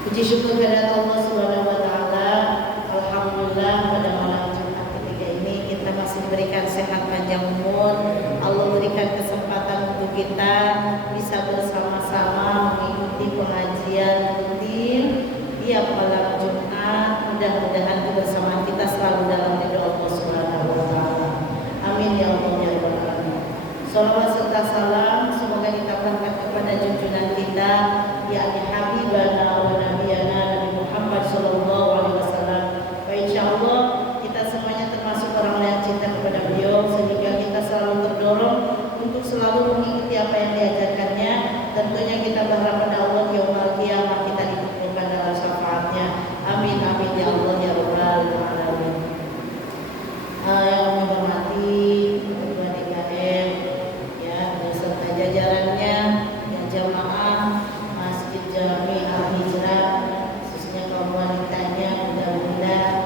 Puji syukur kepada Allah Subhanahu wa taala. Alhamdulillah pada malam Jumat ketika ini kita masih diberikan sehat panjang umur. Allah berikan kesempatan untuk kita bisa bersama-sama mengikuti pengajian rutin tiap malam Jumat. Mudah-mudahan kebersamaan kita selalu dalam ridho Allah Subhanahu wa taala. Amin ya Allah ya rabbal alamin. Salawat serta salam semoga dikabulkan kepada junjungan kita yakni Habibana wa Nabiyana Nabi Muhammad sallallahu alaihi wasallam. Insyaallah kita semuanya termasuk orang yang cinta kepada beliau sehingga kita selalu terdorong untuk selalu mengikuti apa yang diajarkannya. Tentunya kita berharap pada Allah yaumul qiyamah kita dikumpulkan dalam syafaatnya. Amin amin ya Allah ya rabbal alamin. Yang menghormati ketua DKM ya beserta jajarannya, yang jamaah Masjid Jami Al-Hijrah, khususnya kaum wanitanya, mudah-mudahan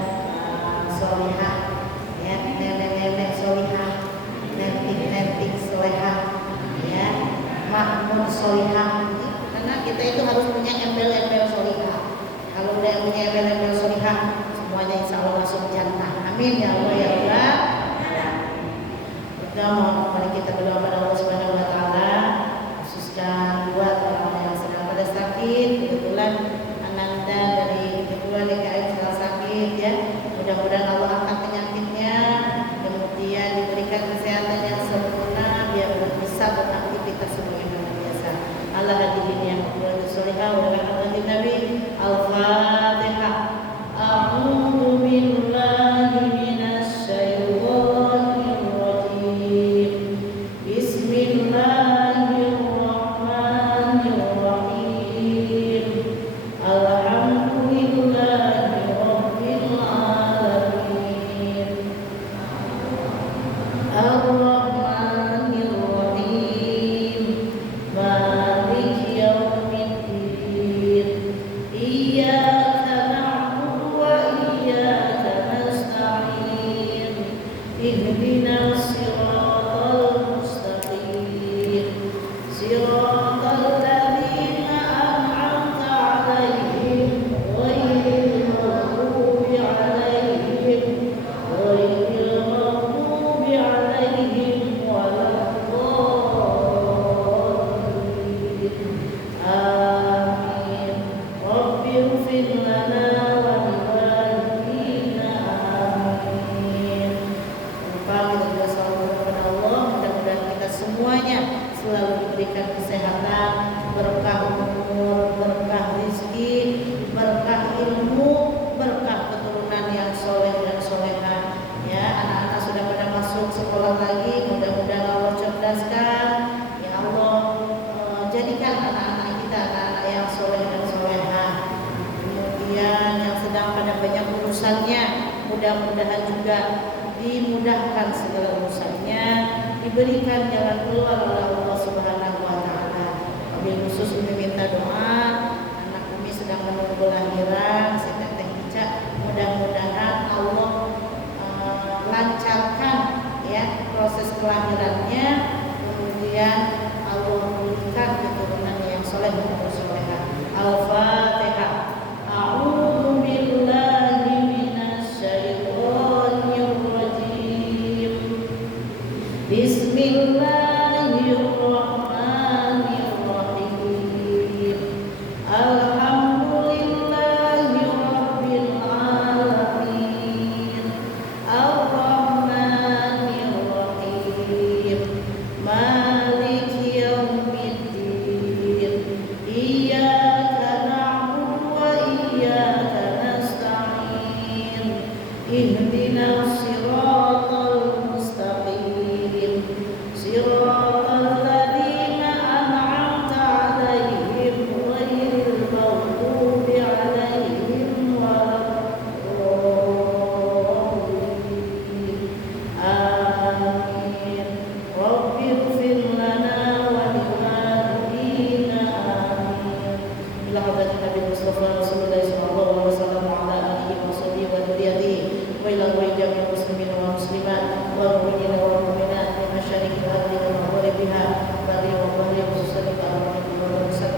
solihah ya, nenek-nenek solihah, nentik-nentik solihah ya, makmur solihah. Karena kita itu harus punya embel-embel solihah. Kalau udah punya embel-embel solihah, semuanya insya Allah masuk jannah. Amin ya Allah ya Allah. Pertama, mari kita berdoa pada Allah Subhanahu wa taala, khususkan buat orang yang sedang pada sakit. Kebetulan Ananda dari ketua DKM sedang sakit ya. Mudah-mudahan Allah angkat penyakitnya, kemudian diberikan kesehatan yang sempurna biar bisa beraktivitas sebagaimana biasa. Allah hadirin yang berdoa solihah wa rahmatin Nabi. Al-Fatihah. A'udzu billahi minasy syaithanir rajim. Bismillahirrahmanirrahim. Alhamdulillahi rabbil alamin. Ar-Rahmanir Rahim. Maliki yaumiddin. Iyyaka na'budu wa iyyaka nasta'in. Ihdinas siratal mustaqim. Siratal ladzina an'amta 'alaihim ghairil maghdubi 'alaihim waladdallin. Amin. Rabbighfir lana wa liwalidina. Amin. Lupa kita juga selalu kepada Allah, mudah-mudahan kita semuanya selalu diberikan kesehatan, berkah umur, berkah rezeki, berkah ilmu, berkah keturunan yang soleh dan solehah. Ya, anak-anak sudah pada masuk sekolah lagi, mudah-mudahan Allah cerdaskan. Ya Allah, jadikan anak-anak kita anak-anak yang soleh dan solehah. Kemudian yang sedang pada banyak urusannya, mudah-mudahan juga dimudahkan segala urusannya, diberikan jalan keluar oleh Allah Subhanahu wa taala. Wabil khusus Umi minta doa, anak Umi sedang menunggu lahiran, si Teteh Ica, mudah-mudahan Allah lancarkan ya proses kelahirannya, kemudian Allah berikan keturunan yang soleh dan solehah. Al-Fatihah. A'udzu billahi minasy syaithanir rajim. Bismillahirrahmanirrahim. Alhamdulillahi rabbil alamin. Ar-Rahmanir Rahim. Maliki yaumiddin. Iyyaka na'budu wa iyyaka nasta'in. Ihdinas siratal mustaqim. Siratal ladzina an'amta 'alaihim ghairil maghdubi 'alaihim waladdallin. Amin. Rabbighfir lana wa liwalidina. Amin. Ila hadratin Nabi Mustafa Rasulullah sallallahu alaihi wasallam wa ala alihi wa sahbihi wa dzurriyyatihi wa ila jami'il muslimin wal muslimat wal mu'minina wal mu'minat min masyariqil ardi wa maghribiha bari wa bahri khususan di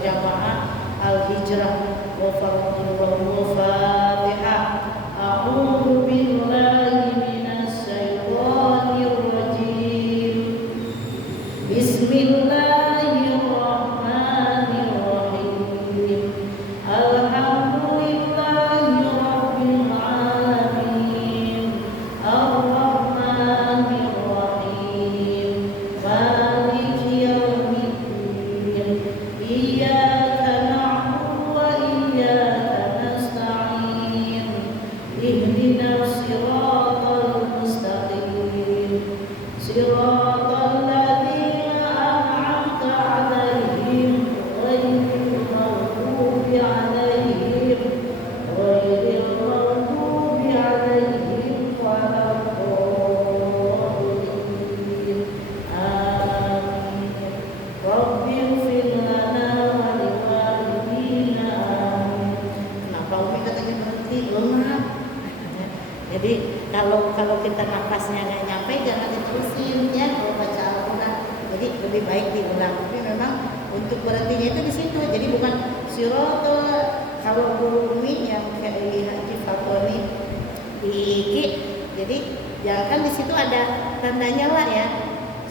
jamaah Al-Hijrah wa Ghafarallahu Fatihah. A'udzu billahi minasy syaithanir rajim. Bismillahirrahmanirrahim. Alhamdulillahi rabbil alamin. Ar-Rahmanir Rahim. Maliki yaumiddin. Iyyaka na'budu wa iyyaka nasta'in. Ihdinas siratal mustaqim. Siratal ladzina an'amta 'alaihim ghairil maghdubi 'alaihim waladdallin. Amin. Rabbighfir lana wa liwalidina. Amin. Kenapa Umi katanya berhenti? Lemah. Jadi kalau kita nafasnya nggak nyampe jangan diterusin ya kalau baca Al-Quran. Jadi lebih baik diulang. Tapi memang untuk berhentinya itu di situ. Jadi bukan siratal, kalau guru Umi yang kayak di Haji Fatoni di IKI. Jadi jangan di situ ada tandanya lah ya.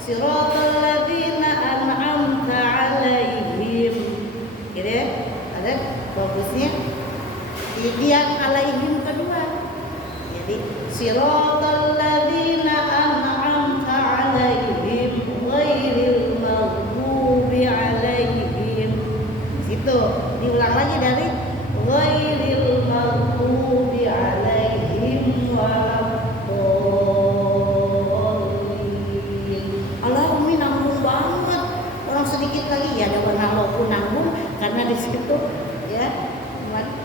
Siratal ladzina an'amta 'alaihim. Gitu ya. Ada bagusnya yang alaihim kedua. Jadi siratal ladzina an'amta 'alaihim ghairil maghdubi 'alaihim. Situ diulang lagi dari ghairil maghdubi 'alaihim waladdallin. Allah Umi nanggung banget. Orang sedikit lagi ya ada walaupun nanggung karena di situ ya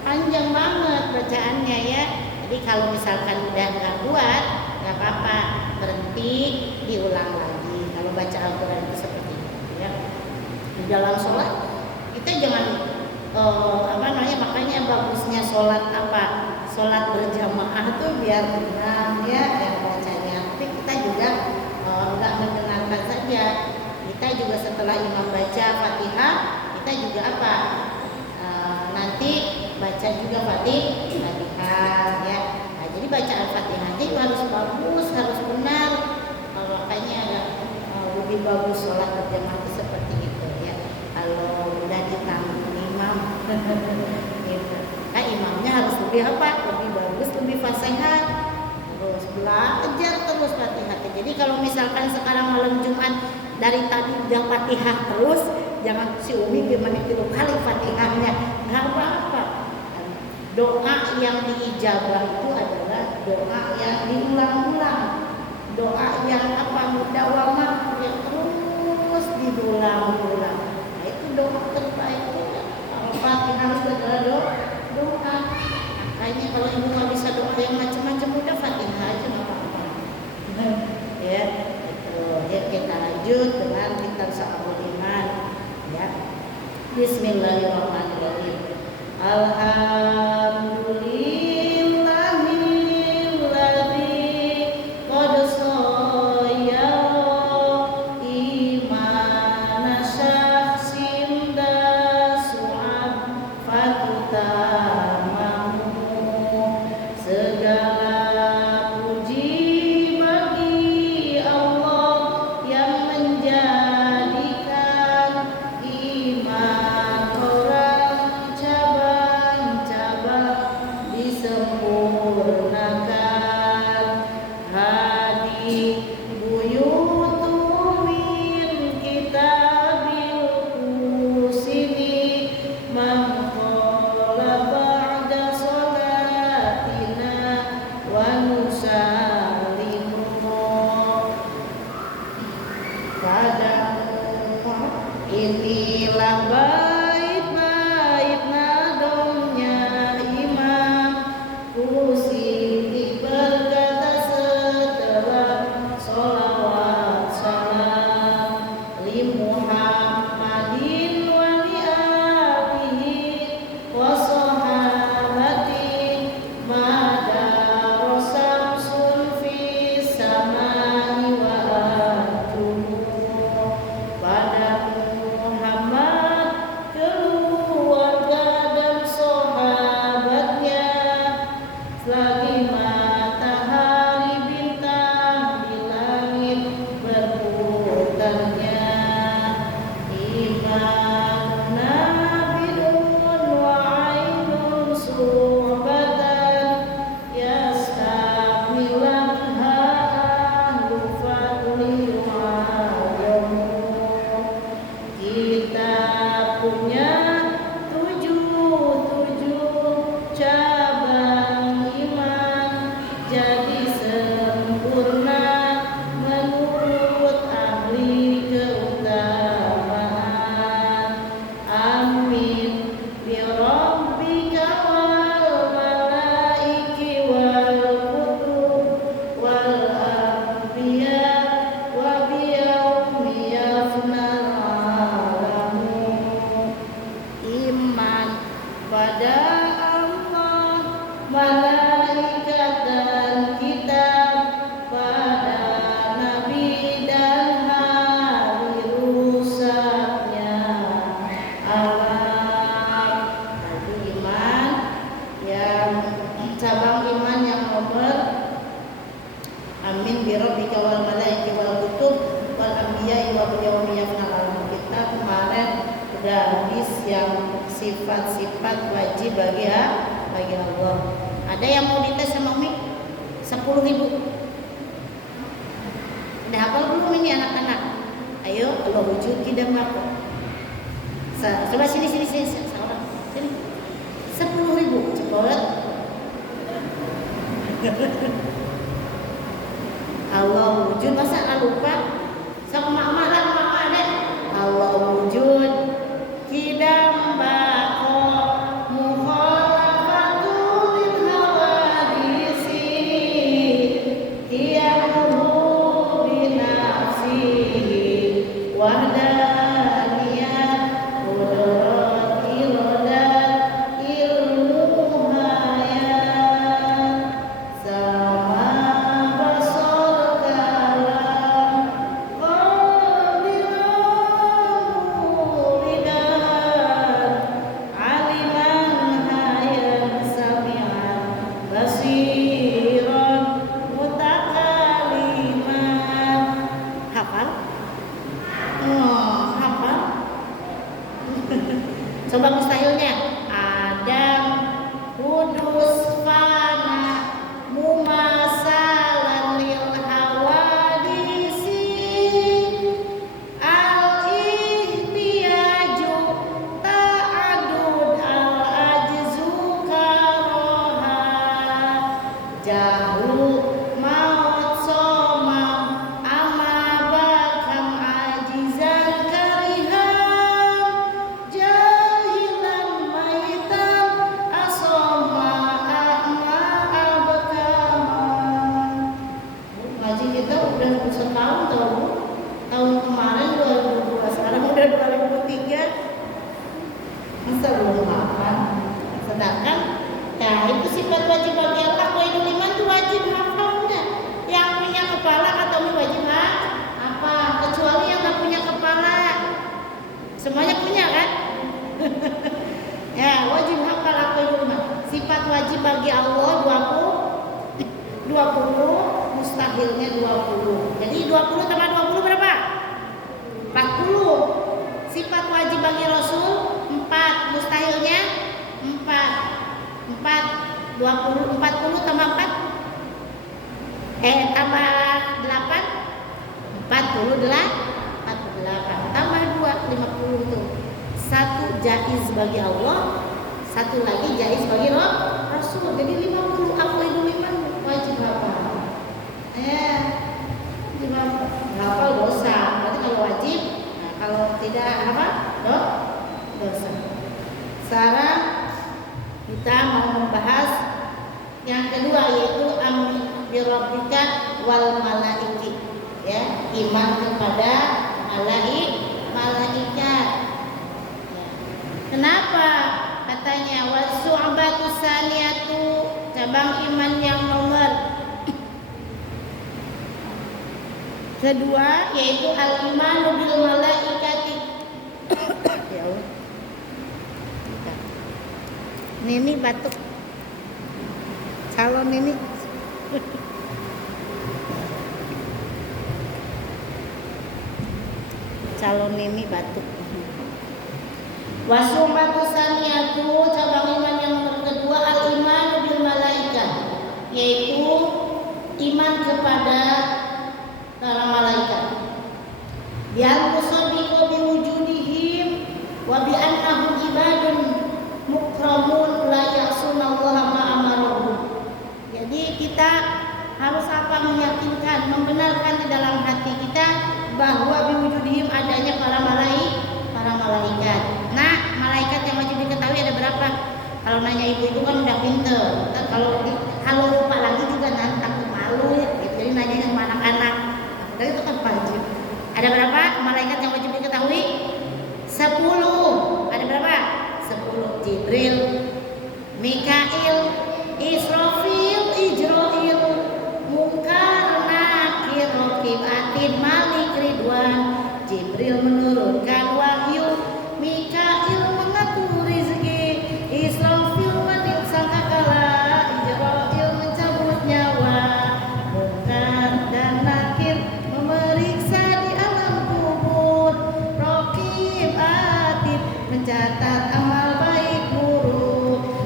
panjang banget bacaannya ya. Jadi kalau misalkan udah nggak kuat, nggak apa-apa, berhenti, diulang lagi. Kalau baca Al-Quran itu seperti itu, ya. Di dalam sholat kita jangan makanya bagusnya sholat apa? Sholat berjamaah tuh biar tenang ya, yang bacanya. Tapi kita juga nggak mendengarkan saja. Kita juga setelah imam baca Fatihah, kita juga apa? Nanti baca juga Fatihah ya. Nah, jadi baca Al-Fatihah itu harus bagus, harus benar. Makanya lebih bagus sholat berjamaah itu seperti itu ya. Kalau udah ditanggung imam, gitu. Nah, imamnya harus lebih apa? Lebih bagus, lebih fasihah. Terus belajar terus Fatihah. Jadi kalau misalkan sekarang malam Jumat dari tadi udah Fatihah terus, jangan si Umi gimana kilo kali Fatihahnya, nggak apa-apa. Doa yang diijabah itu adalah doa yang diulang-ulang, doa yang mudawamah, yang terus diulang-ulang. Nah, itu doa terbaik. Al-Fatihah itu adalah doa. Makanya kalau ibu nggak bisa doa yang macam-macam, udah Fatihah aja nggak apa-apa. Ya, itu. Ya, kita lanjut dengan kitab Sa'abul Iman. Ya, Bismillahirrahmanirrahim. Alhamdulillahilladzi qad sayyara imana syakhsin dasu'an fatutamahu. Segala puji bagi Allah yang menjadikan iman orang cabang wajib bagi Allah. Ada yang mau dites sama Umi? 10.000. Udah hafal belum ini anak-anak? Ayo, Allah wujud kita apa? Coba sini seorang. Sini. 10.000 cepat. Allah wujud masa nggak lupa? Sama mama deh. Allah wujud kidam bako mukhalafatul hawadisi tiyamuhu binafsihi wahdaniyat qudrat iradat ilmu hayat sama basar kalam qadiran muridan aliman hayan sami'an basiran mutakaliman. Hafal? Hafal? Coba mustahilnya. Adam kudus fana mumasalan lil hawadisi al ihtiyaju ta'adud al ajzu karoha jahlu maut somam amabakam ajizan karihan jahilan maitan asoma a'ma abkaman. Ngaji kita udah setahun tahun kemarin 2002, sekarang udah 2023. Masa belum hafal? Sedangkan ya itu sifat wajib bagi Allah. Qaidul iman itu wajib hafalnya. Yang punya kepala atau wajib apa? Kecuali yang nggak punya kepala. Semuanya punya kan? Ya wajib hafal qaidul iman. Sifat wajib bagi Allah 20, mustahilnya 20. Jadi 20 tambah 20 berapa? 40. Sifat wajib bagi Rasul 4, mustahilnya 4. 40 tambah 4 tambah 8 48 tambah 2 50 itu. Satu jaiz bagi Allah, satu lagi jaiz bagi Rasul. Jadi 50 aqwaidul iman wajib hafal. Hafal dosa. Berarti kalau wajib, nah, kalau tidak apa? Dosa. Sekarang kita mau membahas yang kedua, yaitu amin birabbika wal malaiki, ya, iman kepada malaikat. Ya. Kenapa katanya wasu'batu saniyatu, cabang iman yang nomor kedua yaitu al-imanu bil malaikati. Ya Allah. Nini batuk. Calon Nini. Calon Nini batuk. Wasumatu saniyatu, cabang iman yang nomor kedua al-imanu bil malaikat, yaitu iman kepada para malaikat. Bial musaddiqu bi wujudihim wa bi annahum ibadun mukramun la ya'sunallaha ma amarahum. Jadi kita harus apa? Meyakinkan, membenarkan di dalam hati kita bahwa bi wujudihim adanya para malaikat. Nah, malaikat yang wajib diketahui ada berapa? Kalau nanya ibu itu kan udah pinter. Kalau lupa lagi juga nanti takut malu ya. Jadi nanya sama anak-anak. Nah, itu kan wajib. Ada berapa malaikat yang wajib diketahui? 10. Ada berapa? 10. Jibril, Mikail, Israfil, Ijrail, Munkar, Nakir, Raqib, Atid, Malik, Ridwan. Jibril menurunkan wahyu, Mikail mengatur rezeki, Israfil meniupkan kala, Ijrail mencabut nyawa, Munkar dan Nakir memeriksa di alam kubur, Raqib, Atid mencatat amal baik buruk,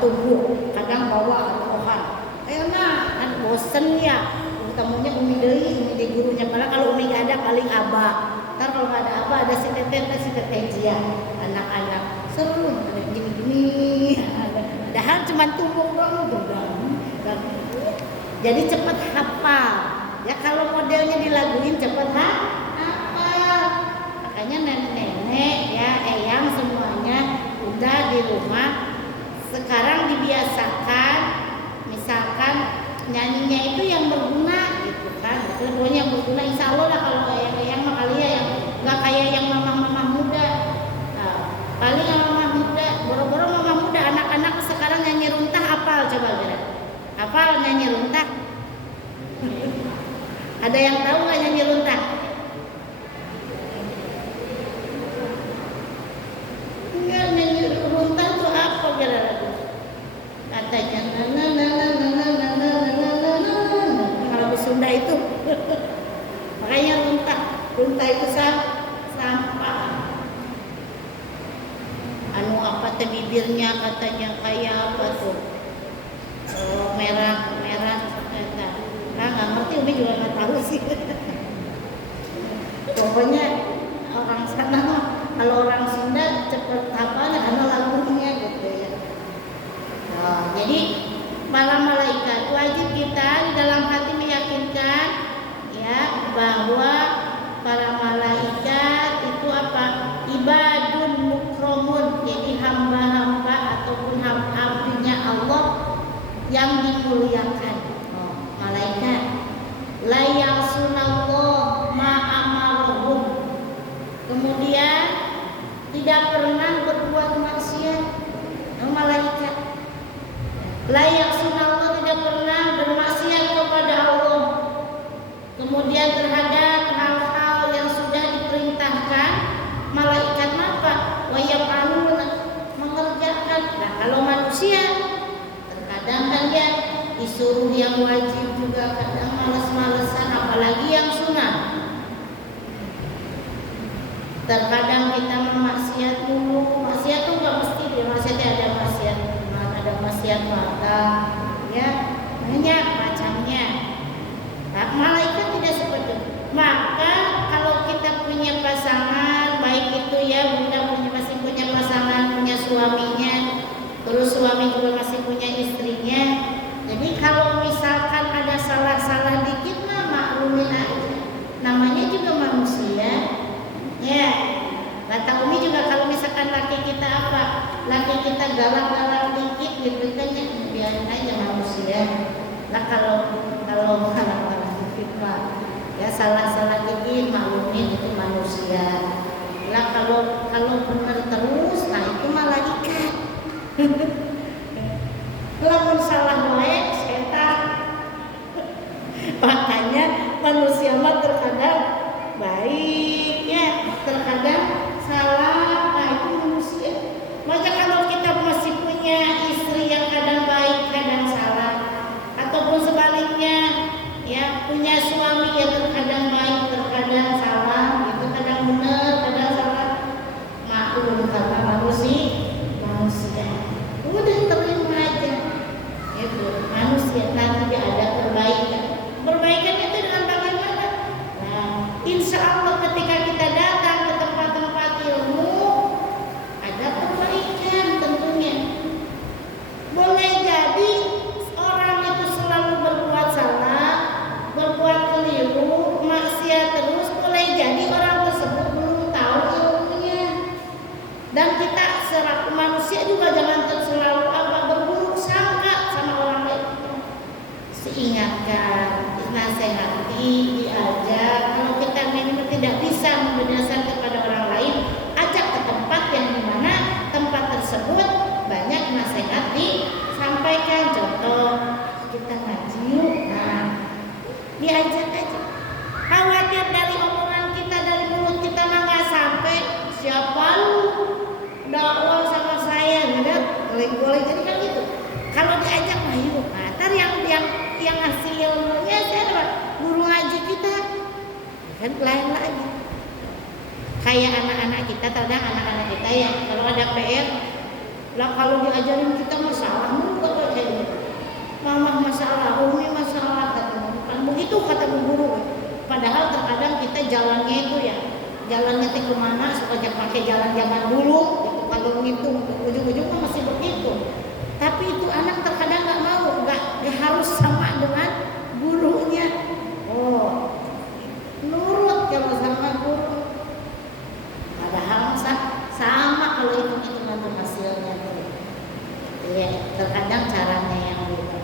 tubuh, kadang bawa alkohol. Ayo nah, kan bosen ya. Utamanya umi deui gurunya. Padahal kalau umi gak ada paling abah. Ntar kalau gak ada abah ada si teteh Jia, anak-anak seru ada gini-gini. Padahal cuma tumbuk doang. Jadi cepat hafal. Ya kalau modelnya dilaguin cepat hafal. Makanya nenek-nenek ya, eyang semuanya udah di rumah sekarang dibiasakan, misalkan nyanyinya itu yang berguna gitu kan, pokoknya yang berguna insya Allah lah. Kalau yang mah kali ya yang nggak kayak yang mama muda. Nah, paling yang mama muda, boro-boro mama muda anak-anak sekarang nyanyi runtah hafal, coba lihat hafal nyanyi runtah. Ada yang tahu nggak nyanyi runtah? Enggak, nyanyi runtah itu apa kira-kira? Katanya kalau di Sunda itu makanya runtah itu sampah. Anu apa teh bibirnya katanya kayak apa tuh, merah kata. Nggak ngerti, umi juga nggak tahu sih. Pokoknya orang sana mah, kalau orang Sunda cepet hafalnya karena lagunya gitu ya. Nah, jadi para malaikat wajib kita di dalam hati meyakinkan ya bahwa para malaikat itu apa? Ibadun mukramun, jadi hamba-hamba ataupun abdinya Allah yang dimuliakan. Malaikat la ya'sunallah ma amarahum, kemudian tidak pernah berbuat maksiat. Malaikat la ya'sunallah, tidak pernah bermaksiat kepada Allah, kemudian terhadap hal-hal yang sudah diperintahkan. Malaikat apa? Wa yaf'alun, mengerjakan. Nah kalau manusia terkadang kan dia disuruh yang wajib juga kadang malas-malesan, apalagi yang sunnah. Terkadang kita memaksiat dulu. Maksiat tuh nggak mesti dia maksiatnya, ada maksiat iman, ada maksiat mata, ya banyak macamnya. Nah, malaikat tidak seperti itu. Maka kalau kita punya pasangan, baik itu ya bunda masih punya pasangan, punya suaminya, terus suami juga masih punya istrinya. Jadi kalau misalkan ada salah-salah dikit mah maklumin aja. Namanya juga manusia. Ya. Kata Umi juga kalau misalkan laki kita apa? Laki kita galak-galak dikit gitu kan ya biarin aja manusia. Lah kalau galak-galak dikit mah ya salah-salah dikit maklumin itu manusia. Lah kalau benar terus nah itu malaikat. Lamun salah wae setan. Makanya manusia mah terkadang baik ya, terkadang salah. Nah itu manusia. Maka kalau kita masih punya istri yang kadang baik, kadang salah, ataupun sebaliknya ya punya suami yang terkadang baik, terkadang salah, itu kadang benar, kadang salah. Maklum kata manusia. Udah terima aja. Itu manusia nanti ada perbaikan. Perbaikannya itu dengan bagaimana? Nah, insya Allah ketika kita datang ke tempat-tempat ilmu ada perbaikan tentunya. Boleh jadi orang itu selalu berbuat salah, berbuat keliru, maksiat terus. Boleh jadi orang tersebut belum tahu ilmunya. Dan kita selaku manusia juga jangan selalu berburuk sangka sama orang lain. Ingatkan, nasihati, diajak. Kalau kita memang tidak bisa membedakan kepada orang lain, ajak ke tempat yang dimana tempat tersebut banyak nasihat disampaikan. Contoh kita ngaji yuk, nah diajak aja. Khawatir dari omongan kita, dari mulut kita nggak sampai, siapa lu dakwah sama saya, gitu. Boleh jadi kan gitu. Kalau diajak mah yuk, nah, ntar yang ngasih ilmunya siapa? Guru ngaji kita, kan lain lagi. Kayak anak-anak kita, terkadang anak-anak kita ya kalau ada PR Lah kalau diajarin kita masalah mulu kata saya. Mama masalah, Umi masalah, kan begitu kata bu guru. Padahal terkadang kita jalannya itu ya, jalannya teh kemana supaya pakai jalan zaman dulu. Gitu. Kalau ngitung ujung-ujungnya masih begitu. Tapi itu anak terkadang nggak mau, nggak harus sama dengan gurunya. Oh, nurut kalau sama guru. Padahal sama kalau hitung-hitungan hasilnya tuh. Ya, terkadang caranya yang beda.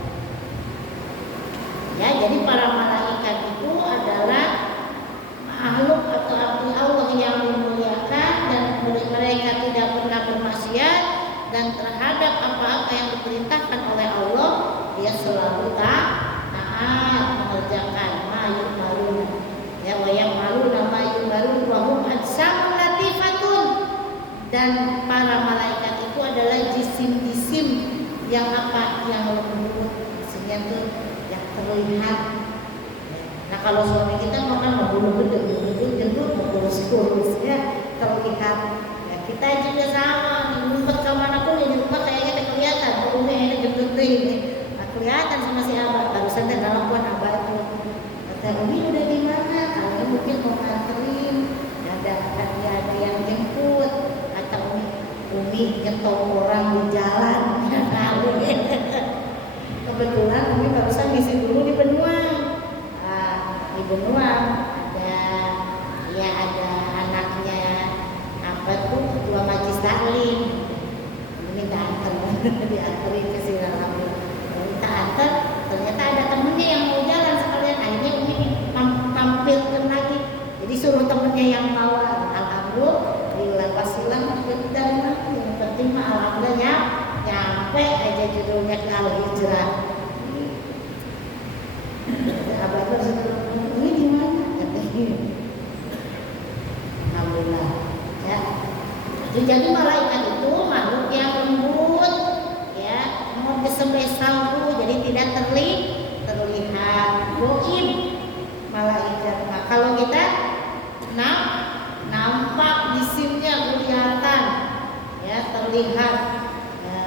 Ya, jadi para malaikat itu adalah makhluk atau abdi Allah yang dimuliakan dan mereka tidak pernah bermaksiat dan terhadap apa-apa yang diperintahkan oleh Allah dia selalu taat mengerjakan ma'yum marun ya wa yang maruna ma'yum marun wa hum ajsamun latifatun. Dan para malaikat itu adalah jisim-jisim yang apa yang lembut maksudnya tuh yang terlihat. Nah kalau suami kita makan mau bulu-bulu jemput mau kurus-kurus ya terlihat. Ya, kita juga sama ngumpet ke mana pun di rumah kayaknya kelihatan bulunya ini jemput ini. Nah, kelihatan sama si abah barusan teh telepon abah tuh. Kata Umi udah di mana? Kalau mungkin mau nganterin ada yang jemput. Kata Umi ngetong orang di jalan. Kebetulan Umi barusan ngisi dulu di Benuang. Di Benuang ada anaknya apa tuh ketua majelis taklim. Ini diantar dianterin ke sini alhamdulillah. Kita antar ternyata ada temennya yang mau jalan sekalian. Akhirnya Umi tampilkan lagi. Jadi suruh temennya yang bawa. Alhamdulillah wasilah dan yang penting mah alhamdulillah nyampe aja judulnya ke Al-Hijrah. Abah terus ini di mana? Alhamdulillah. Ya. Jadi malaikat itu makhluk yang lembut, ya, mau besar-besar jadi tidak terlihat. Goib malaikat. Nah, kalau kita nampak jisimnya kelihatan, ya terlihat. Ya.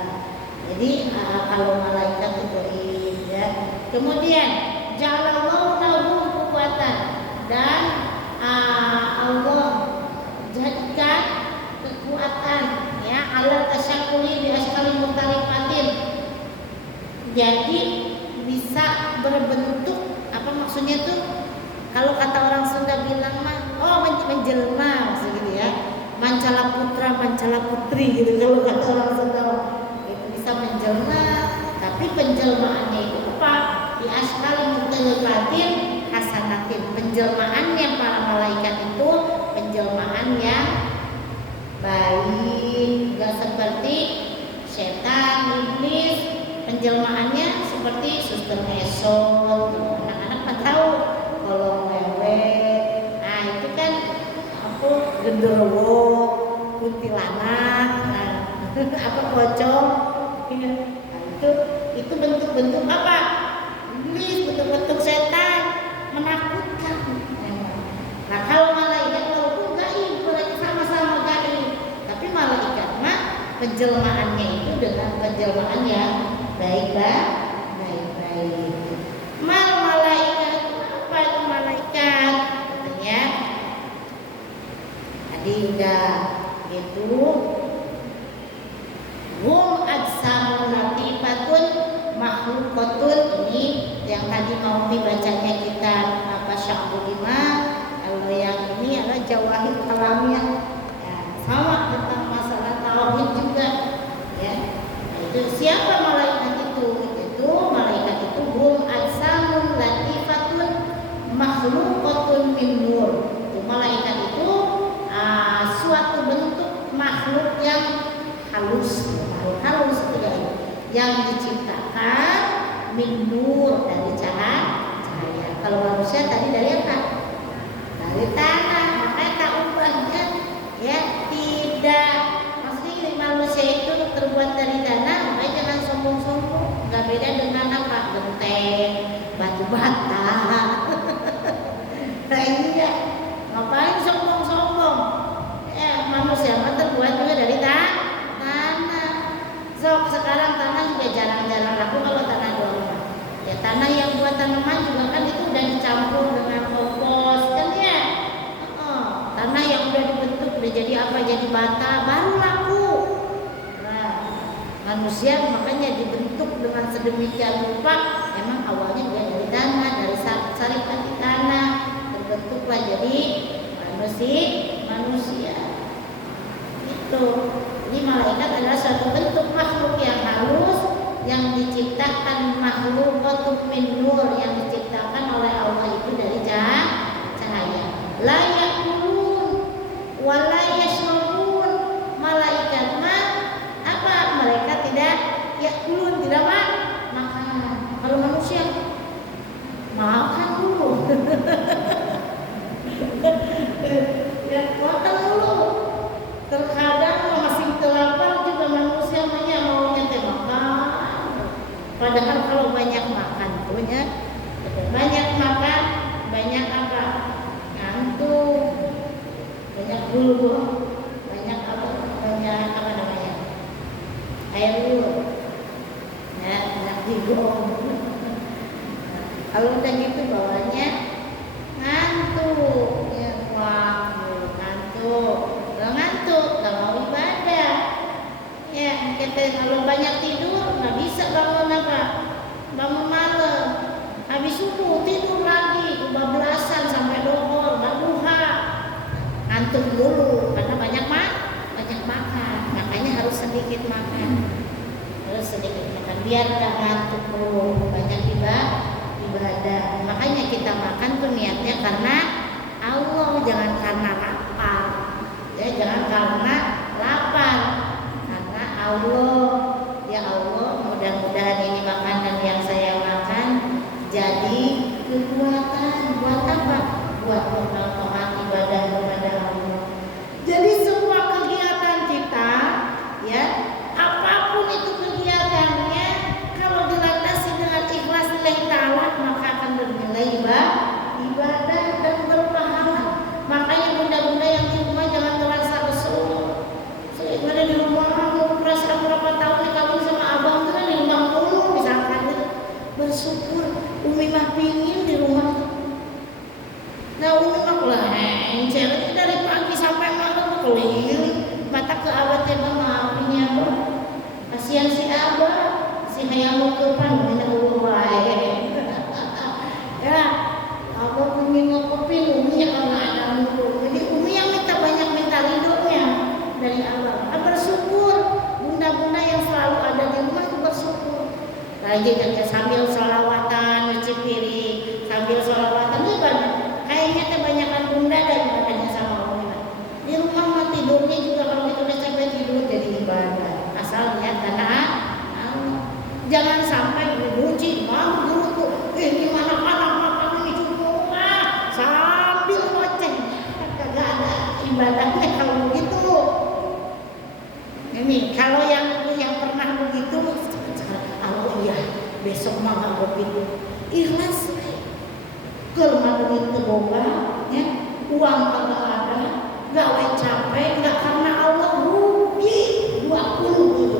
Jadi kalau malaikat itu goib, ya. Kemudian ja'alallahu lahu quwwatan dan Allah jadikan kekuatan ya ala tasyakuli bi asqali mutarifatin. Jadi bisa berbentuk apa maksudnya tuh kalau kata orang Sunda bilang mah menjelma maksud gitu ya. Mancala putra, mancala putri gitu kalau kata orang Sunda itu bisa menjelma tapi penjelmaannya itu apa? Di askali mutalifatin hasanatin. Penjelmaannya para malaikat itu penjelmaan yang baik, gak seperti setan, iblis. Penjelmaannya seperti suster mesot. Anak-anak kan tahu kalau mewek. Nah itu kan apa genderuwo, kuntilanak, apa pocong. Nah, itu bentuk-bentuk apa? Iblis, bentuk-bentuk setan, menakutkan. Nah kalau malaikat walaupun gaib, mereka sama-sama gaib, tapi malaikat mah penjelmaannya itu dengan penjelmaan yang baik-baik. Malaikat apa itu malaikat? Katanya tadi udah itu hum ajsamun latifatun makhlukatun. Ini yang tadi mau dibacanya kita apa Sya'budima. Kalau yang ini adalah jawahir kalamiyah ya, sama tentang masalah tauhid juga ya. Itu siapa malaikat itu? Itu malaikat itu hum ajsamun latifatun makhlukatun min nur. Itu malaikat itu suatu bentuk makhluk yang halus itu ya, yang diciptakan min nur dari cahaya. Kalau manusia tadi dari apa? Dari tanah. Makanya tak ubahnya ya tidak. Maksudnya manusia itu terbuat dari tanah. Makanya jangan sombong-sombong. Gak beda dengan apa? Genteng, batu bata. Nah ini ya ngapain sombong-sombong? Ya manusia mah terbuat juga dari tanah. tanaman juga kan itu udah dicampur dengan kompos kan ya. Tanah yang udah dibentuk udah jadi apa, jadi bata, baru laku. Nah, manusia makanya dibentuk dengan sedemikian rupa, emang awalnya dia dari tanah, dari saripati tanah, terbentuklah jadi manusia. Itu. Jadi malaikat adalah suatu bentuk makhluk yang halus, yang diciptakan makhluk min nur, yang diciptakan oleh Allah itu dari cahaya. La ya'kulun wa la yashrabun. Malaikat mah apa? Mereka tidak ya'kulun, tidak makan. Kalau manusia makan dulu. Ya, makan dulu. Terkadang masih terlapar juga manusia maunya teh makan. Padahal kalau banyak makan banyak makan, banyak apa? Ngantuk, banyak bulu, banyak apa namanya? Air liur. Ya, banyak digong. Kalau udah gitu bawahnya ngantuk, ya ngantuk, gak mau ibadah. Ya, kita kalau banyak tidur nggak bisa bangun malam. Habis subuh tidur lagi, kebablasan sampai dohor, duha. Ngantuk dulu karena banyak makan. Makanya harus sedikit makan. Biar gak ngantuk dulu, banyak ibadah. Makanya kita makan tuh niatnya karena Allah, jangan karena lapar. Ya, jangan karena lapar, karena Allah. Ya Allah, mudah-mudahan ini makanan yang saya makan jadi kekuatan buat apa? Buat melakukan ibadah kepada Allah. Jadi semua kegiatan kita, ya, apapun itu kegiatannya, kalau dilandasi dengan ikhlas lillahi ta'ala, maka akan bernilai ibadah dan berpahala. Makanya bunda-bunda yang di rumah jangan merasa bersyukur. Saya ada di rumah aku merasa berapa tahun dikawin sama abang itu kan di rumah mulu misalkan, bersyukur. Umi mah pingin di rumah. Nah Umi mah encer dari pagi sampai malam keliling mata ke abah teh maafnya abah. Kasihan si abah, si hayang mutupan mina wae. Ya, abah pingin ngokopin Umi karena ada mulu. Jadi Umi yang minta ridhonya dari abah. Bersyukur. Bunda-bunda yang selalu ada di rumah itu bersyukur. Rajin aja sambil sholawatan, nyuci piring, sambil sholawatan itu banyak. Kayaknya kebanyakan bunda dan ibadahnya sama Umi. Di rumah mah tidurnya juga kalau itu udah capek tidur jadi ibadah. Asal niat karena Allah. Jangan sampai dibuci, mau guruku, ini mana makan ini cuma sambil ngoceh. Kagak ada ibadahnya kalau begitu. Ini kalau yang pernah begitu, oh iya besok mah nggak begitu. Ikhlas. Kalau mah begitu boga, ya uang kagak ada, gawe capek, nggak karena Allah rugi 20 gitu,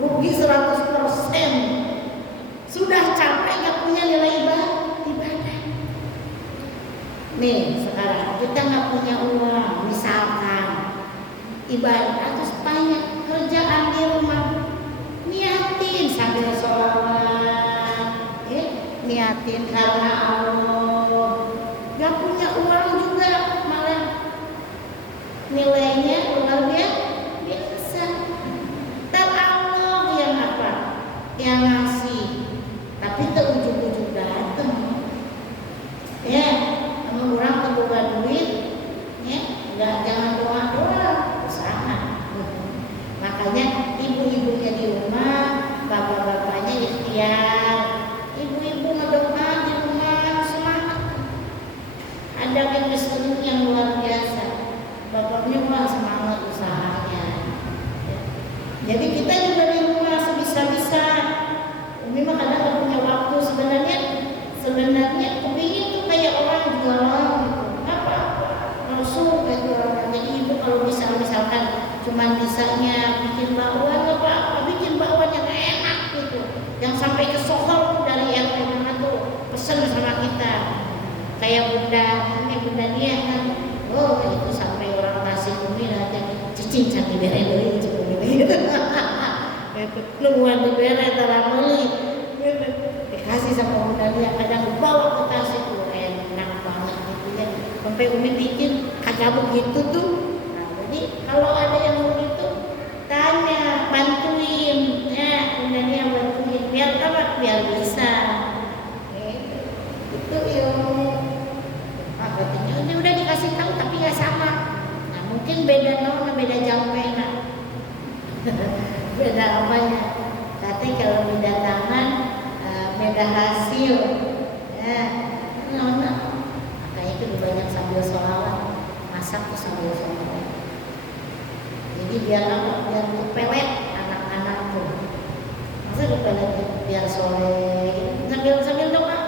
rugi 100%. Sudah capek nggak punya nilai ibadah. Nih sekarang kita nggak punya uang, misalkan ibadah terus banyak kerjaan di rumah, niatin sambil sholawat, niatin karena Allah. Gak punya uang juga malah nilainya luar biasa. Dan Allah yang apa? Yang ngasih, tapi terujung-ujung datang. Ya, kamu orang terbuka duit, ya, jangan doa-doa. Makanya ibu-ibunya di rumah, bapak-bapaknya ikhtiar. Ibu-ibu ngedoa di rumah semangat. Ada chemistry yang luar biasa. Bapaknya mah semangat usahanya. Jadi kita juga di rumah sebisa-bisa. Umi mah kadang gak punya waktu sebenarnya kepingin tuh kayak orang jualan gitu. Apa-apa langsung kayak jualan. Jadi ibu kalau misalkan cuman bisanya bikin bakwan apa bikin bakwan yang enak gitu, yang sampai ke Sohor dari RT mana tuh itu nungguan dibere tarang meuli dikasih sama modalnya kadang bawa ke tas itu enak banget gitu ya sampai Umi bikin kagak begitu tuh. Nah, jadi kalau ada yang begitu tanya bantuin ya undangnya bantuin biar apa biar bisa itu ilmu katanya udah dikasih tahu tapi nggak sama. Nah mungkin beda nama beda jamnya beda apanya tapi kalau beda tangan beda hasil ya makanya itu banyak sambil sholawat masak tuh sambil sholawat jadi biar apa biar pelet anak-anak tuh masa pelet biar sore sambil doa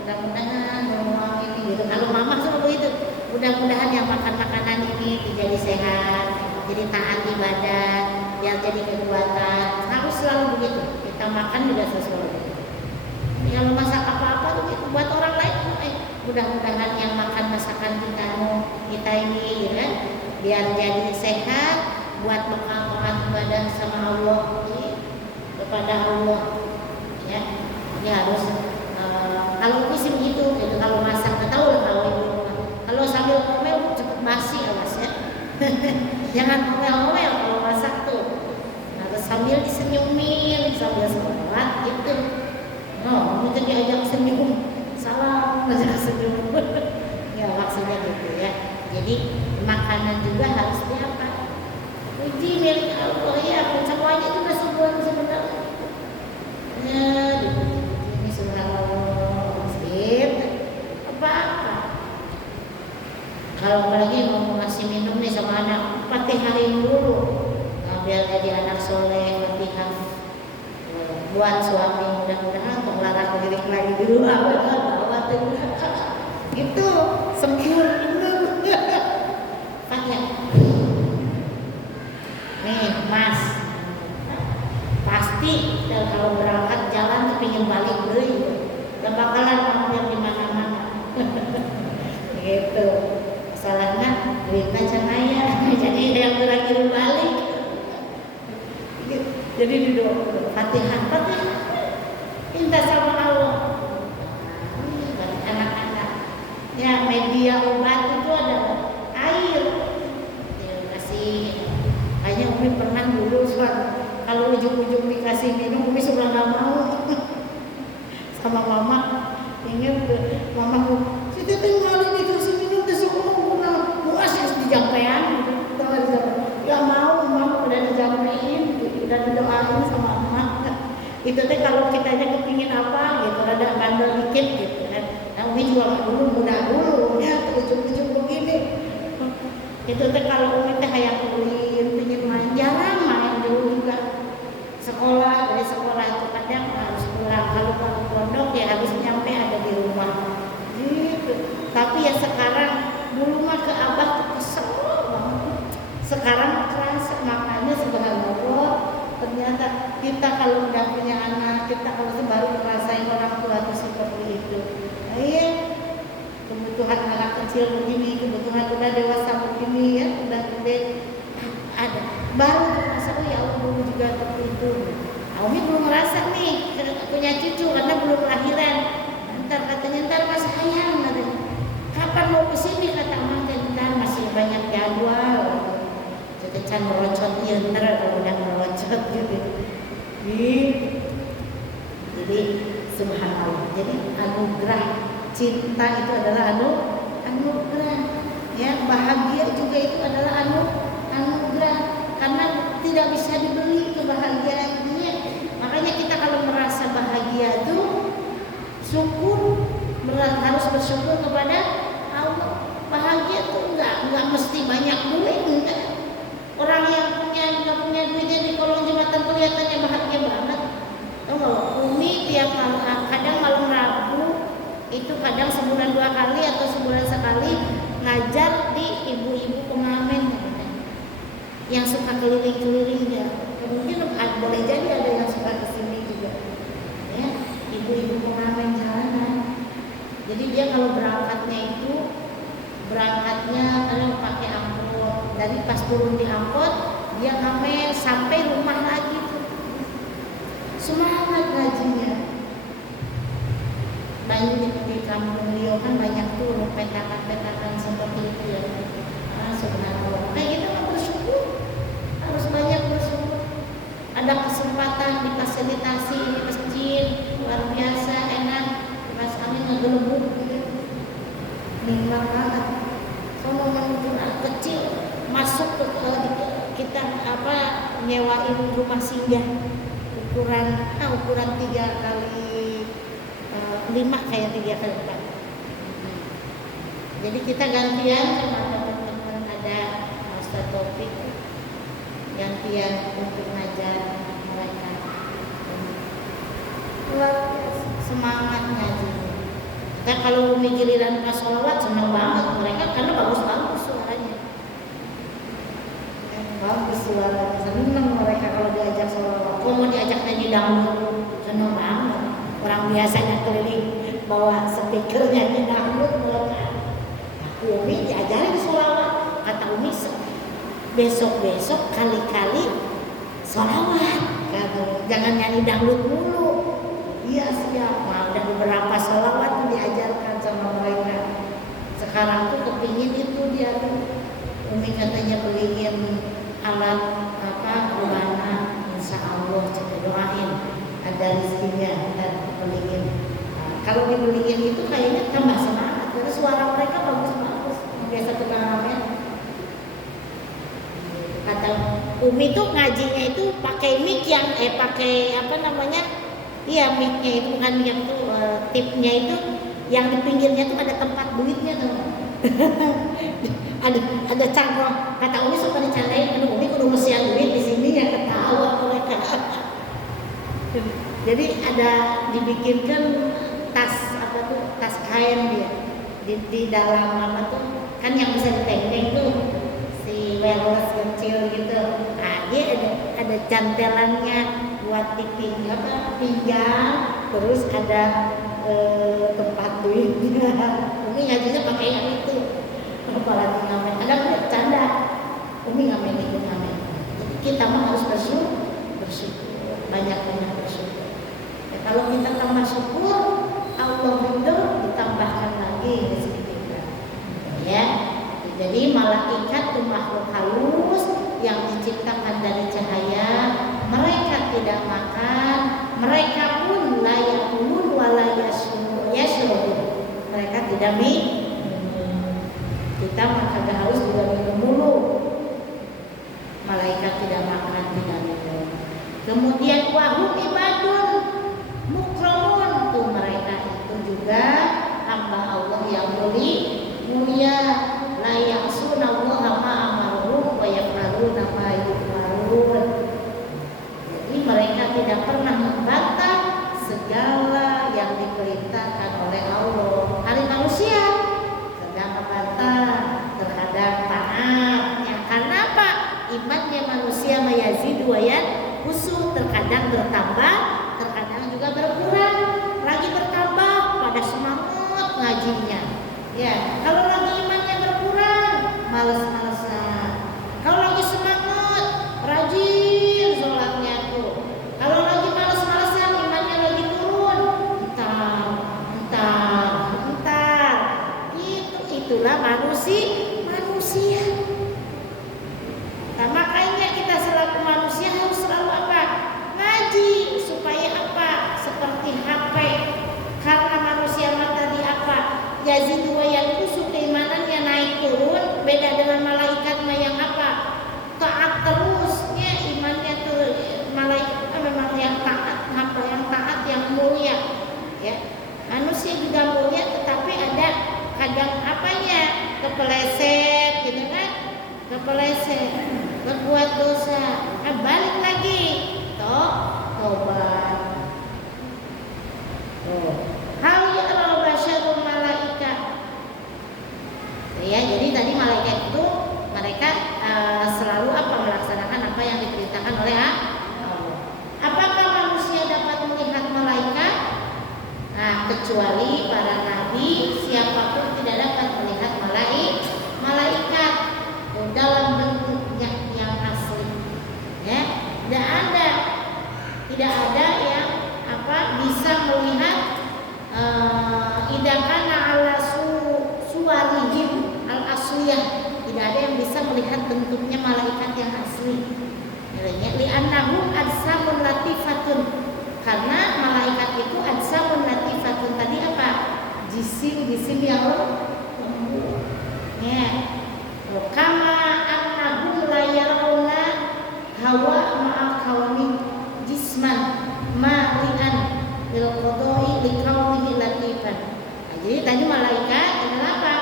mudah-mudahan doa ini gitu kalau mama suruh begitu mudah-mudahan yang makan makanan ini jadi sehat jadi taat ibadah biar jadi kekuatan harus selalu begitu kita makan juga sesuatu. Kalau masak apa-apa tuh gitu buat orang lain mudah-mudahan yang makan masakan kita ini ya kan biar jadi sehat buat bekal ibadah sama Allah kepada Allah ya ini harus kalau ini sih begitu gitu. Kalau masak nggak tahu lah kalau sambil ngomel cepet basi awas ya jangan ngomel-ngomel kalau masak tuh harus sambil disenyumin sambil sholat gitu. No, kita diajak senyum, salam, ajak senyum. Ya maksudnya gitu ya. Jadi makanan juga harus diapa? Puji milik Allah ya, semuanya itu udah sebenarnya. Ya, ini subhanallah, apa-apa. Kalau apalagi mau ngasih minum nih sama anak, Fatihahin dulu. Nah, biar jadi anak soleh, Fatihah. Buat suami mudah-mudahan melarang diri lagi dulu awat itu sempurna Fatihah nih Mas pasti kalau berangkat jalan pengen balik dulu gak bakalan mampir di mana-mana gitu masalahnya duitnya cenaya jadi ada yang terakhir balik jadi didoa Fatihah minta sama Allah anak-anak ya media obat itu adalah air ya, kasih kayaknya Umi pernah dulu kalau ujung-ujung dikasih minum Umi sudah nggak mau sama mama ingin mama kita tinggal dikasih minum tersuruh mau asal dijampean ya mau udah dijampein udah didoain sama emak itu teh kalau kitanya kepingin apa gitu rada bandel dikit gitu kan nah Umi juga nggak dulu mudah dulu ya ujung-ujung begini itu teh kalau Umi teh hayang ulin pengen main jarang main dulu juga sekolah dari sekolah itu kadang harus pulang kalau pondok ya habis nyampe ada di rumah gitu tapi ya sekarang dulu mah ke abah tuh kesel banget sekarang kerasa makanya subhanallah ternyata kita kalau udah punya anak kita kalau baru ngerasain orang tua itu seperti itu kebutuhan anak kecil begini kebutuhan udah dewasa begini ya udah gede ada baru merasa oh ya Allah dulu juga seperti itu Umi belum merasa nih punya cucu karena belum lahiran ntar katanya ntar mas sayang kapan mau kesini kata mantan ntar masih banyak jadwal can merocot ya ntar kalau udah merocot gitu jadi subhanallah jadi anugerah cinta itu adalah anugerah ya bahagia juga itu adalah anugerah karena tidak bisa dibeli kebahagiaan dunia makanya kita kalau merasa bahagia itu syukur harus bersyukur kepada Allah bahagia itu enggak mesti banyak duit enggak. Orang yang nggak punya duitnya di kolong jembatan kelihatannya bahagia banget. Tahu nggak? Umi tiap malam, kadang malam Rabu itu kadang sebulan 2 kali atau sebulan sekali ngajar di ibu-ibu pengamen yang suka keliling-keliling ya. Mungkin boleh jadi ada yang suka kesini juga. Ya, ibu-ibu pengamen jalanan. Jadi dia kalau berangkatnya kadang pakai angkot. Dari pas turun di angkot dia ngamen sampai rumah lagi tuh fasilitasi ini masjid luar biasa enak, pas kami ngegelembung nikmat banget. Sono menuju kecil masuk ke kita nyewain rumah singgah ukuran 3 kali 5 kayak 3 kali 4. Jadi kita gantian sama teman-teman, ada Ustaz Taufik gantian untuk ngajar mereka. Luar biasa semangat ngaji. Kita kalau Umi giliran pas sholawat senang banget mereka karena bagus-bagus suaranya. Bagus suaranya, senang mereka kalau diajak sholawat. Kalau mau diajak nyanyi dangdut senang banget. Orang biasanya keliling bawa speaker nyanyi dangdut mereka. Umi diajarin sholawat, kata Umi besok-besok kali-kali sholawat, jangan nyanyi dangdut mulu. Iya siap, ada beberapa sholawat diajarkan sama mereka. Sekarang tuh kepingin itu dia tuh, Umi katanya beliin alat ulana, insya Allah kita doain ada rezekinya dan beliin. Kalau dibeliin itu kayaknya tambah semangat, karena suara mereka bagus-bagus. Biasa tukang ramen. Kata Umi tuh ngajinya itu pakai mic yang iya mic-nya itu bukan yang tuh tipnya itu yang di pinggirnya tuh ada tempat duitnya tuh. ada cangkok. Kata Umi suka dicandain, Umi kudu mesian duit di sini ya, ketawa mereka. Jadi ada dibikinkan tas kain dia di dalam kan yang bisa diteng-teng tuh si wireless kecil gitu. Nah dia ada cantelannya buat pinggang, terus ada tempat duitnya. Umi ngajinya pakai yang itu. Apalagi ngamen, ada bercanda. Umi ngamen itu ngamen. Kita mah harus bersyukur, banyak-banyak bersyukur. Ya, kalau kita tambah syukur, Allah itu ditambahkan lagi rezeki kita. Ya, jadi malaikat itu makhluk halus yang diciptakan dari cahaya. Mereka tidak makan, mereka pun la yakulun wa la yashrubun. Mereka tidak minum. Kita kagak harus juga minum mulu. Malaikat tidak makan, tidak minum. Kemudian wahum ibadun mukramun, tuh mereka itu juga hamba Allah yang mulia, la ya'sunallaha ma amaruhum wa yaf'aluna ma yu'marun. Jadi mereka tidak pernah membantah segala yang diperintahkan oleh Allah. Hari manusia sedang membantah terhadap taatnya. Karena apa? Imannya manusia mayazidu wa yanqusu, terkadang bertambah, terkadang juga berkurang. Lagi bertambah pada semangat ngajinya. Ya, kalau lagi imannya berkurang, malas-malasan. Kalau lagi semangat, rajin sholatnya tuh. Kalau lagi malas-malasan, imannya lagi turun, entar. Itulah manusia. Nah, makanya kita selaku manusia harus selalu apa? Ngaji supaya apa? Seperti HP. Karena manusia tadi apa? Yazidu wa yanqusu, keimanannya naik turun, beda dengan malaikat yang apa? Taat terusnya imannya tuh. Malaikat memang yang taat, hamba yang taat, yang mulia, ya. Manusia juga mulia, tetapi ada kadang kepeleset gitu kan, berbuat dosa, balik lagi, tobat. Hal ya basyarul malaikat. Ya, jadi tadi malaikat itu mereka selalu melaksanakan apa yang diperintahkan oleh Allah. Apakah manusia dapat melihat malaikat? Nah, kecuali para nabi, siapapun tidak dapat melihat malaikat dalam bentuknya yang asli. Ya, tidak ada yang bisa melihat idakana ala suwarihim al asliyah. Tidak ada yang bisa melihat bentuknya malaikat yang asli. Li'annahum ajsamun latifatun, Karena malaikat itu ajsamun latifatun, tadi apa? Jisim yang lembut. Ya. Kama annahum la yarawna hawa ma'al kawani jisman ma'lian lil qada'i li kaunihi latifan. Nah, jadi tadi malaikat adalah apa?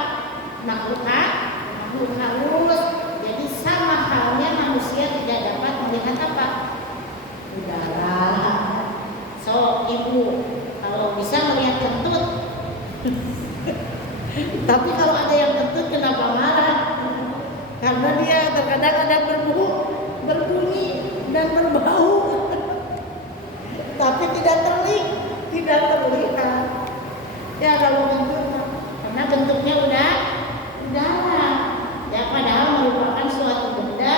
Makhluk halus. Jadi sama halnya manusia tidak dapat melihat apa? Udara. So, ibu kalau bisa melihat kentut. Tapi kalau ada yang kentut kenapa marah? Karena dia terkadang ada berbunyi dan berbau. Tapi tidak terlihat. Ya kalau kentut, karena bentuknya udara. Ya padahal merupakan suatu benda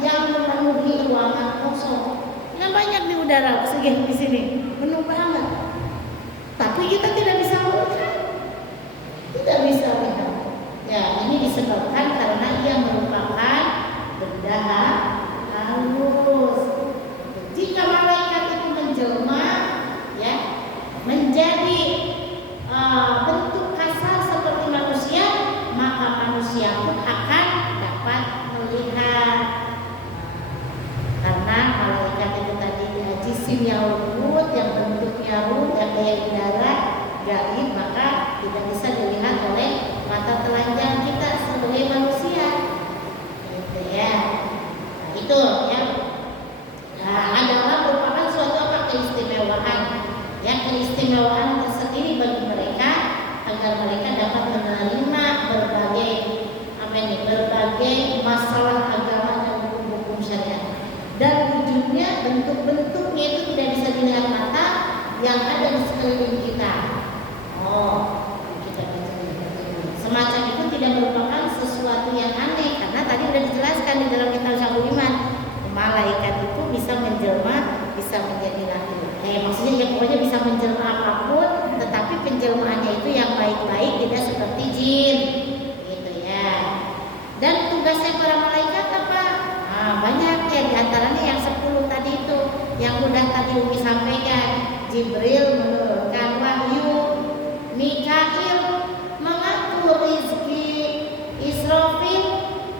yang memenuhi ruangan kosong. Nah, banyak di udara oksigen di sini, penuh banget. Tapi kita tidak bisa melihat. Ya, ini disebabkan karena ia merupakan benda halus. Jika malaikat itu menjelma, ya, menjadi bentuk kasar seperti manusia, maka manusia pun akan dapat melihat. Karena malaikat itu tadi jisim yang lembut, yang bentuknya ruh, yang kayak udara, gaib, maka tidak bisa dilihat oleh mata telanjang kita sebagai manusia. Gitu ya. Nah, itu ya. Adalah merupakan suatu keistimewaan. Ya, keistimewaan tersendiri bagi mereka agar mereka dapat menerima berbagai masalah agama dan hukum syariat. Dan wujudnya, bentuk-bentuknya itu tidak bisa dilihat mata yang ada di sekeliling kita. Semacam itu tidak merupakan sesuatu yang aneh, karena tadi sudah dijelaskan di dalam kitab Syarhul Iman, malaikat itu bisa menjelma, bisa menjadi laki. Maksudnya ya pokoknya bisa menjelma apapun, tetapi penjelmaannya itu yang baik-baik, tidak seperti jin, gitu ya. Dan tugasnya para malaikat apa? Banyak ya, diantaranya yang 10 tadi itu, yang udah tadi Umi sampaikan. Jibril menurunkan wahyu, Mikail mengatur rizki, Israfil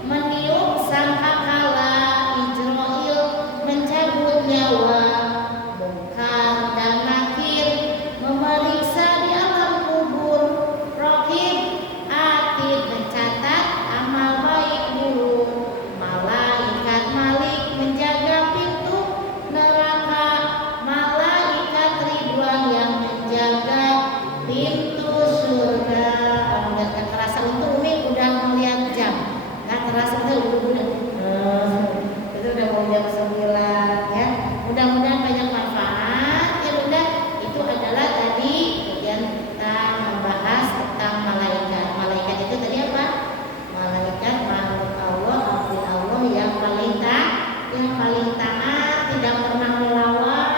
meniup sangkakala, Ijrail mencabut nyawa, Munkar dan Nakir memeriksa di alam kubur, Raqib Atid mencatat amal baik buruk, malaikat Malik menjaga pintu neraka, malaikat Ridwan yang menjaga pintu surga. Nggak terasa untuk Umi udah melihat jam, nggak terasa udah itu udah mau jam 9 ya. Mudah-mudahan banyak manfaat ya Bunda. Itu adalah tadi kemudian kita membahas tentang malaikat. Malaikat itu tadi apa? Malaikat makhluk Allah, abdi Allah yang paling taat, tidak pernah melawan.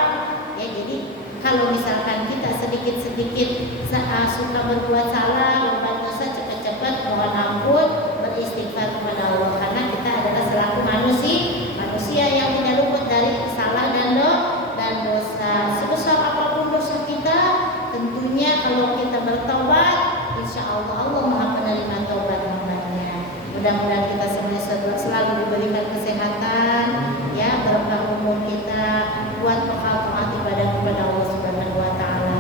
Ya, jadi kalau misalkan kita sedikit-sedikit suka berbuat salah, berbuat dosa, cepat-cepat mohon ampun, beristighfar kepada Allah, karena kita adalah selaku manusia yang tidak luput dari salah dan dosa. Sebesar apapun dosa kita, tentunya kalau kita bertobat, insya Allah Maha penerima taubat hambanya. Mudah-mudahan kita semuanya selalu diberikan kesehatan, ya, berkah umur kita, buat bekal taat ibadah kepada Allah Subhanahu wa taala.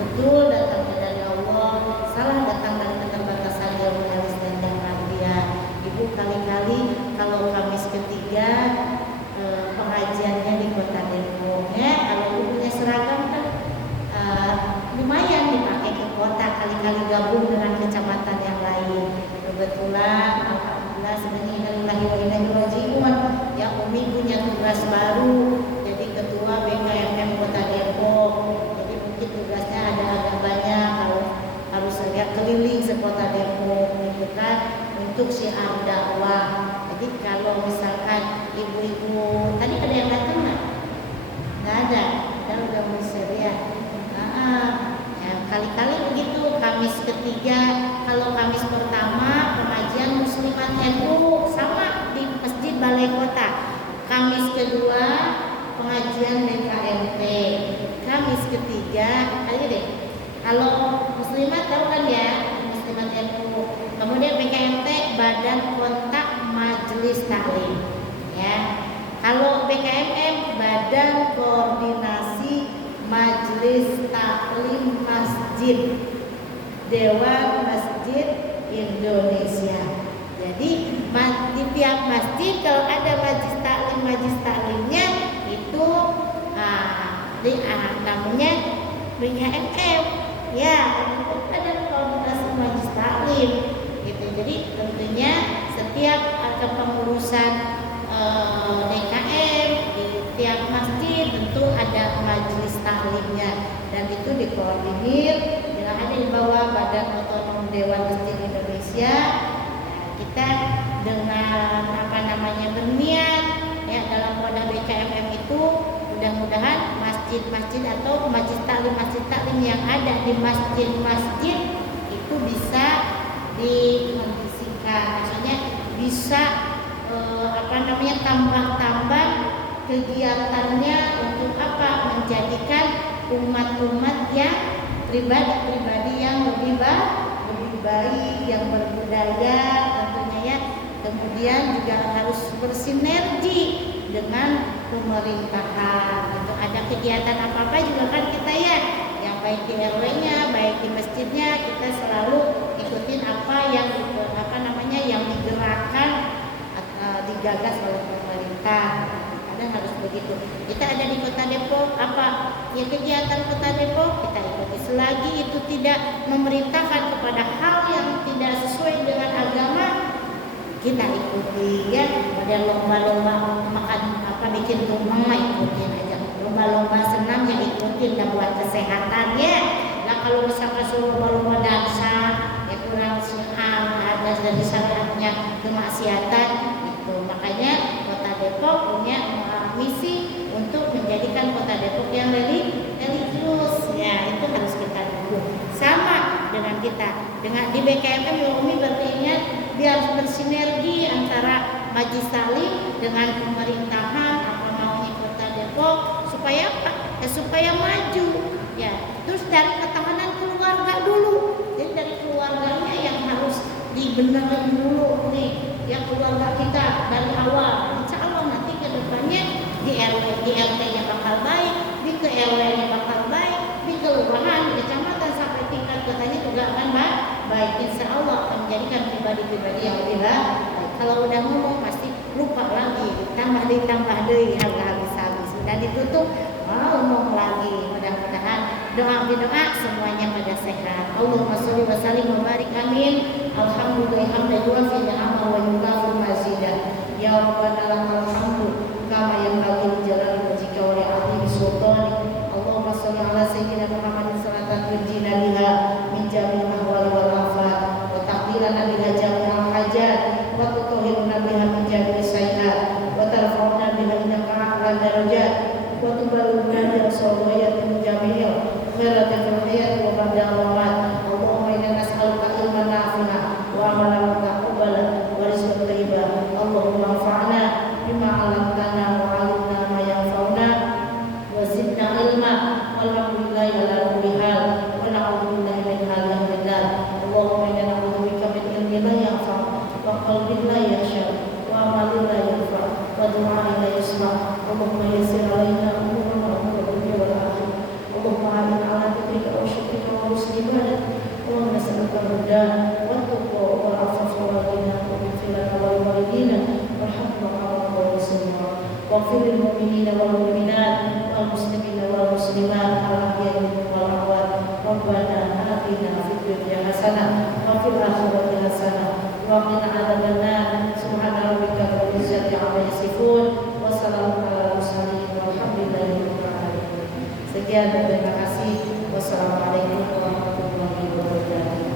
Betul datangnya dari Allah, salah datang dari keterbatasan jauh dan dia. Ibu kali-kali kalau Kamis ketiga pengajiannya di Kota Depok, ya, kalau ibu punya seragam kan lumayan dipakai ke kota, kali-kali gabung dengan kecamatan yang lain. Kebetulan alhamdulillah subhanallahi wa inna ilaihi raji'un, ya, Umi punya tugas baru jadi ketua BKMM Kota Depok. Jadi mungkin tugasnya ada agak banyak, kalau harus saya keliling sekota Depok gitu kan, untuk syiar dakwah. Jadi kalau misalkan ibu-ibu tadi ada yang datang nggak ada, dan udah musir ya. Ya, kali-kali begitu. Kamis ketiga, kalau Kamis pertama pengajian Muslimat NU sama di Masjid Balai Kota. Kamis kedua pengajian BKMP. Kamis badan kontak majelis taklim. Ya. Kalau BKMM badan koordinasi majelis taklim masjid, Dewan Masjid Indonesia. Jadi di tiap masjid kalau ada majelis taklimnya itu namanya BKMM. Ya, itu ada koordinasi majelis taklim. Gitu. Jadi tentunya setiap kepengurusan DKM di tiap masjid tentu ada majelis taklimnya dan itu dikoordinir yang ada di bawah Badan Otonom Dewan Masjid Indonesia. Kita dengan berniat ya dalam wadah BKMM itu mudah-mudahan masjid-masjid atau majelis taklim yang ada di masjid-masjid itu bisa dikondisikan, maksudnya bisa tambah-tambah kegiatannya untuk menjadikan umat-umat yang pribadi-pribadi yang lebih baik, yang berbudaya tentunya ya. Kemudian juga harus bersinergi dengan pemerintahan. Gitu. Ada kegiatan apa-apa juga kan kita ya, yang baik di RW-nya, baik di masjidnya, kita selalu ikutin apa yang yang digerakkan digagas oleh pemerintah. Kadang harus begitu. Kita ada di Kota Depok, kegiatan Kota Depok kita ikuti. Selagi itu tidak memerintahkan kepada hal yang tidak sesuai dengan agama, kita ikuti ya. Ada lomba-lomba makan bikin tumpeng ikutin aja. Lomba-lomba senam ya ikutin dan buat kesehatan ya. Nah kalau misalkan suruh lomba-lomba dansa ya kurang ada dari syariatnya kemaksiatan itu. Makanya Kota Depok punya misi untuk menjadikan Kota Depok yang religius ya, itu harus kita dukung. Sama dengan kita dengan di BKMM ya Umi berarti biar bersinergi antara majelis taklim dengan pemerintahan maunya Kota Depok supaya supaya maju ya. Terus dari ketahanan keluarga dulu, jadi dari keluarganya yang harus dibenerin dulu nih ya, keluarga kita dari awal. Insya Allah nanti ke depannya di RT-nya bakal baik, di ke RW-nya bakal baik, di kelurahan, di kecamatan sampai tingkat kotanya juga akan baik. Insya Allah akan menjadikan pribadi-pribadi yang lebih baik. Kalau udah ngomong pasti lupa lagi, tambah deh habis-habis. Sudah ditutup, ngomong lagi. Mudah-mudahan doa semuanya pada sehat. Allahumma sholli wa sallim wa barik amin. Alhamdulillah hamdan fi ni'amah wa yukafu mazidah. Ya Rabbana lakal hamdu kama yanbaghi jalali wajhika wa li'azimi sultanik. Allahumma sholli ala sayyidina Muhammadin salatan tunjina biha min jami'il ahwali wal afat wa taqdirana biha jami'al hajat wa tutahhiruna biha min jami'is sayyi'at wa tarfa'una biha indaka a'la darajat wa tuballighuna bi rasulillah jami'il khairat fil hayat wa ba'da al-mamat. Allahumma inna nas'aluka ilman nafi'an wa amalan mutaqabbalan wa rizqan thayyiban. Allahumma anfa'na bima 'allamtana wa 'allimna ma yanfa'una wa zidna ilma. Walhamdulillahi ala kulli hal wa na'udzu billahi min halin bidal. Allahumma inna na'udzubika min ilmin la yanfa' wa qalbin la yakhsha wa amalin la yanfa' wa du'a'in la yusma'. Allahumma yassir 'alaina umurana wa dunya wal akhirah. Allahumma a'inna 'ala dhikrika wa syukrika wa husni ibadatik. Allahumma nas'aluka al-huda wa tuqa wa al-'afafa wa al-ghina wa ighfir lana wa li walidina warhamna wa rasulna waghfir lil mu'minina wal mu'minat wal muslimina wal muslimat al-ahya'i minhum wal amwat. Rabbana atina fid dunya hasanah wa fil akhirati hasanah wa qina adzabannar. Subhana rabbika rabbil izzati 'amma yasifun wa salamun 'alal mursalin walhamdulillahi rabbil alamin. Sekian, terima kasih. Wassalamualaikum warahmatullahi wabarakatuh.